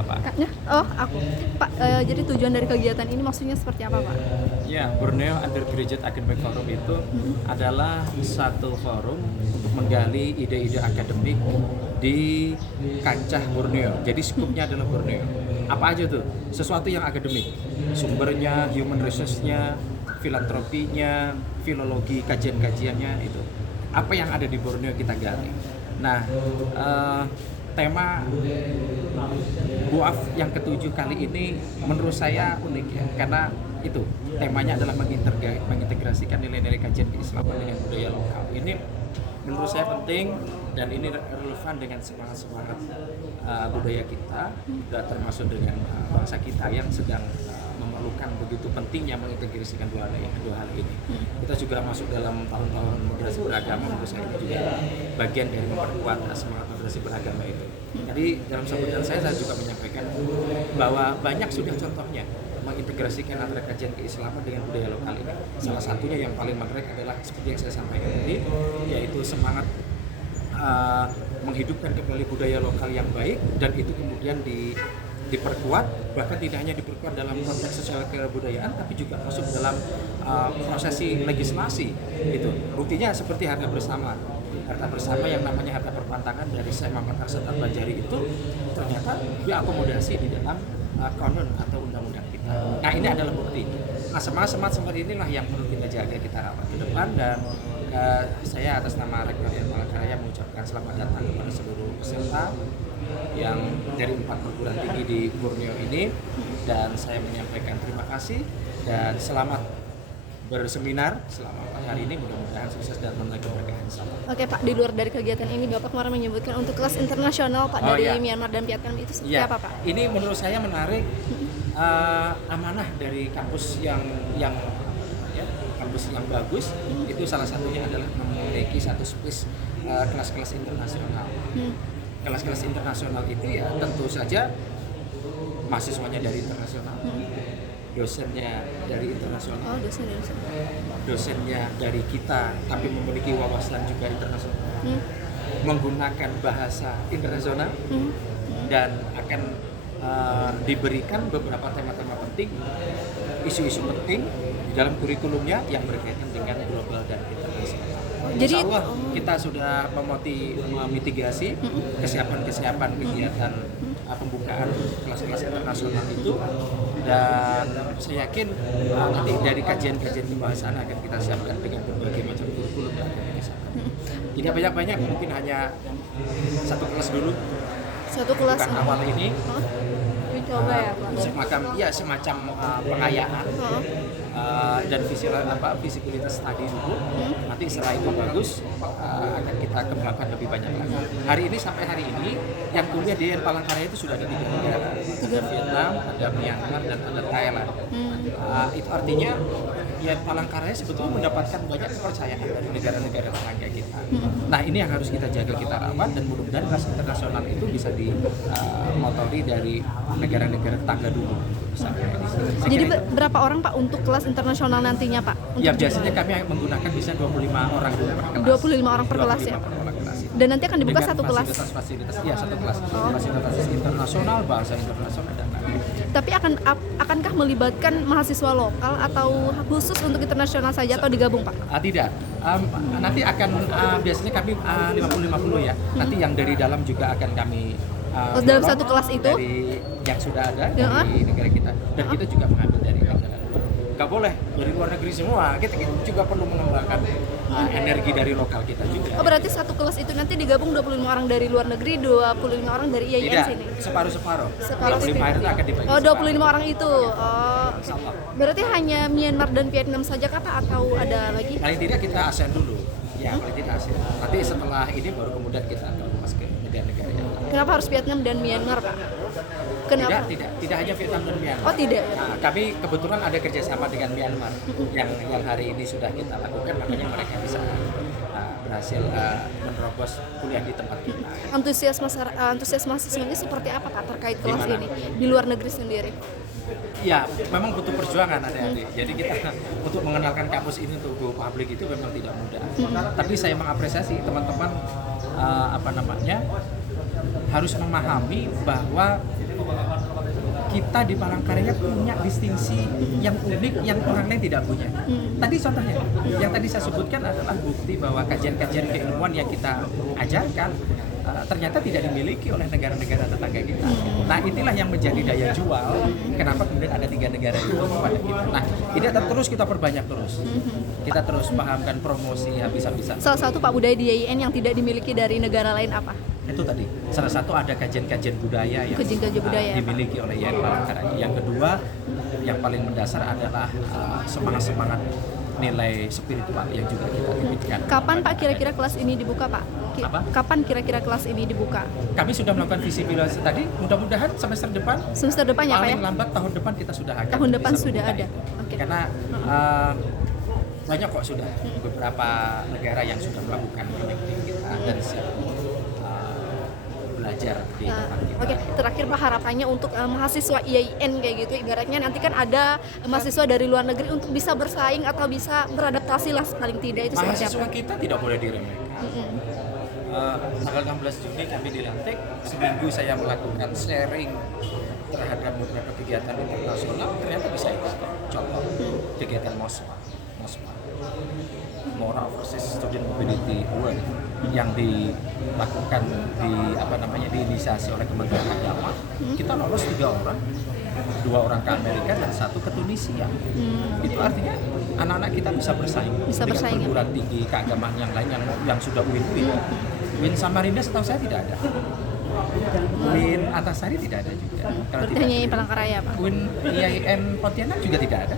Apa? Kaknya? Oh, aku. Pak, jadi tujuan dari kegiatan ini maksudnya seperti apa, Pak? Ya, Borneo Undergraduate Academic Forum itu adalah satu forum untuk menggali ide-ide akademik di kancah Borneo. Jadi skupnya adalah Borneo. Apa aja tuh? Sesuatu yang akademik. Sumbernya, human resource-nya, filantropinya, filologi, kajian-kajiannya itu. Apa yang ada di Borneo kita gali. Nah, tema BUAF yang ketujuh kali ini menurut saya unik ya, karena itu temanya adalah mengintegrasikan nilai-nilai kajian keislaman dengan budaya lokal. Ini menurut saya penting dan ini relevan dengan semangat-semangat budaya kita, dan termasuk dengan bangsa kita yang sedang memerlukan begitu pentingnya mengintegrasikan dua hal ini. Kita juga masuk dalam tahun-tahun moderasi beragama, menurut saya ini juga bagian dari memperkuat semangat moderasi beragama itu. Jadi dalam sambutan saya juga menyampaikan bahwa banyak sudah contohnya mengintegrasikan antara kajian keislaman dengan budaya lokal ini. Salah satunya yang paling menarik adalah seperti yang saya sampaikan tadi, yaitu semangat menghidupkan kembali budaya lokal yang baik, dan itu kemudian diperkuat, bahkan tidak hanya diperkuat dalam konteks sosial kebudayaan, tapi juga masuk dalam prosesi legislasi. Itu buktinya seperti harta bersama yang namanya harta perpantangan dari Syekh Muhammad Arsyad Al-Banjari itu ternyata diakomodasi di dalam konon atau undang-undang kita. Nah, ini adalah bukti. Nah, semangat seperti inilah yang perlu kita jaga, kita rawat ke depan, dan saya atas nama Rektor Yan Palangkaraya mengucapkan selamat datang kepada seluruh peserta yang dari 4 perguruan tinggi di Borneo ini, dan saya menyampaikan terima kasih dan selamat berseminar selama 4 hari ini, mudah-mudahan sukses dan menuai keberkahan sama. Oke, Pak, di luar dari kegiatan ini Bapak kemarin menyebutkan untuk kelas internasional Pak dari Myanmar dan Vietnam itu seperti apa, Pak? Ini menurut saya menarik, amanah dari kampus yang kampus yang bagus. Itu salah satunya adalah memiliki satu space kelas-kelas internasional. Kelas-kelas internasional itu ya tentu saja mahasiswanya dari internasional, dosennya dari internasional, dosennya dari kita tapi memiliki wawasan juga internasional, menggunakan bahasa internasional, dan akan diberikan beberapa tema-tema penting, isu-isu penting di dalam kurikulumnya yang berkaitan dengan global dan internasional. Jadi Insya Allah kita sudah memitigasi kesiapan kegiatan pembukaan kelas-kelas internasional itu, dan saya yakin nanti dari kajian-kajian pembahasan akan kita siapkan dengan berbagai macam kurikulum yang akan kita siapkan. Tidak banyak-banyak, mungkin hanya satu kelas dulu. Satu kelas bukan awal ini. Coba ya, Pak. Semacam pengayaan dan visibilitas tadi dulu. Nanti setelah itu bagus, akan kita kembangkan lebih banyak lagi. Hari ini sampai hari ini yang kuliah di Yan Palangkaraya itu sudah ada 3 negara. Ada Vietnam, ada Myanmar, dan ada Thailand. Itu artinya Yan Palangkaraya sebetulnya mendapatkan banyak kepercayaan dari negara-negara tetangga kita. Nah, ini yang harus kita jaga, kita rawat, dan mudah-mudahan kelas internasional itu bisa dimotori dari negara-negara tetangga dulu. Jadi berapa orang, Pak, untuk kelas internasional nantinya, Pak? Ya, biasanya kami menggunakan bisa 25 orang per kelas. 25 orang per kelas ya? Dan nanti akan dibuka satu kelas? Fasilitas, ya satu kelas. Fasilitas internasional, bahasa internasional, dan lain-lain. Tapi akankah melibatkan mahasiswa lokal atau khusus untuk internasional saja, atau digabung, Pak? Tidak. Nanti akan biasanya kami 50-50 ya. Nanti yang dari dalam juga akan kami dalam satu kelas itu? Dari yang sudah ada dari negara kita, dan kita juga mengambil dari negara luar. Gak boleh dari luar negeri semua. Kita juga perlu mengembangkan energi dari lokal kita juga. Oh, berarti satu kelas itu nanti digabung 25 orang dari luar negeri, 25 orang dari IAIN sini? Tidak, separuh-separuh. 25 itu akan dibagi. Oh, 25 orang itu. Berarti hanya Myanmar dan Vietnam saja kah, Pak, atau ada lagi? Paling tidak kita ASEAN dulu. Ya, paling tidak ASEAN. Nanti setelah ini baru kemudian kita akan masuk ke negara-negara yang lain. Kenapa harus Vietnam dan Myanmar, Pak? Kenapa? Tidak hanya Vietnam dan Myanmar. Oh, tidak. Nah, kami kebetulan ada kerjasama dengan Myanmar yang hari ini sudah kita lakukan, makanya mereka bisa berhasil menerobos kuliah di tempat kita. Antusias mahasiswanya seperti apa, Pak, terkait kelas ini di luar negeri sendiri? Ya, memang butuh perjuangan adik-adik. Jadi kita untuk mengenalkan kampus ini untuk go public itu memang tidak mudah. Tapi saya mengapresiasi teman-teman harus memahami bahwa kita di Palangkaraya punya distingsi yang unik yang orang lain tidak punya. Tadi contohnya, yang tadi saya sebutkan adalah bukti bahwa kajian-kajian keilmuan yang kita ajarkan ternyata tidak dimiliki oleh negara-negara tetangga kita. Nah, inilah yang menjadi daya jual. Kenapa kemudian ada 3 negara itu kepada kita. Nah, ini akan terus kita perbanyak terus. Kita terus pahamkan promosi habis-habisan. Salah satu Pak budaya di IAIN yang tidak dimiliki dari negara lain apa? Itu tadi salah satu ada kajian-kajian budaya yang Kajian-kajian budaya, dimiliki oleh IAIN Palangkaraya. Yang kedua, yang paling mendasar adalah semangat-semangat nilai spiritual yang juga kita titipkan. Kapan Pak kira-kira kelas ini dibuka, Pak? Apa? Kapan kira-kira kelas ini dibuka? Kami sudah melakukan visibility tadi, mudah-mudahan semester depan, Semester depan ya, Pak ya? paling lambat tahun depan kita sudah akan Tahun depan bisa sudah membuka ada. itu. Oke. Karena banyak kok sudah beberapa negara yang sudah melakukan connecting kita dan siap belajar di tempat kita. Oke, terakhir Pak harapannya untuk mahasiswa IAIN kayak gitu, ibaratnya nanti kan ada mahasiswa dari luar negeri untuk bisa bersaing atau bisa beradaptasi lah paling tidak itu seperti Mahasiswa apa? kita tidak boleh diremehkan. Tanggal 16 Juni kami dilantik, seminggu saya melakukan sharing terhadap beberapa kegiatan internasional, ternyata bisa ikut. Contoh, kegiatan MOSMA, Moral versus Student Mobility Award yang dilakukan diinisiasi oleh Kementerian Agama. Kita lolos 3 orang, 2 orang ke Amerika dan 1 ke Tunisia. Itu artinya anak-anak kita bisa bersaing Bisa dengan bersaing, ya. perguruan tinggi keagamaan yang lain yang sudah win-win. Win Samarinda setahu saya tidak ada. Win Antasari tidak ada juga. Kalau Berarti tidak hanya ada. Palangkaraya, Pak. Win IAIN Pontianak juga tidak ada.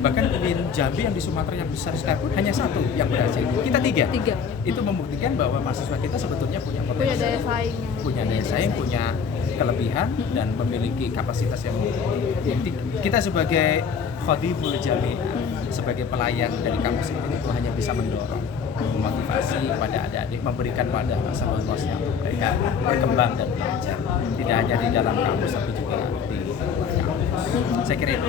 Bahkan Win Jambi yang di Sumatera yang besar sekalipun hanya 1 yang berhasil. Kita 3. 3. Itu membuktikan bahwa mahasiswa kita sebetulnya punya Punya potensi, daya saing. punya daya saing, punya kelebihan dan memiliki kapasitas yang tinggi. Kita sebagai khadimul jami'ah, sebagai pelayan dari kampus ini itu hanya bisa mendorong, memotivasi pada adik-adik, memberikan pada rasa luasnya untuk mereka berkembang dan belajar. Tidak hanya di dalam kampus tapi juga di luar kampus. Saya kira itu.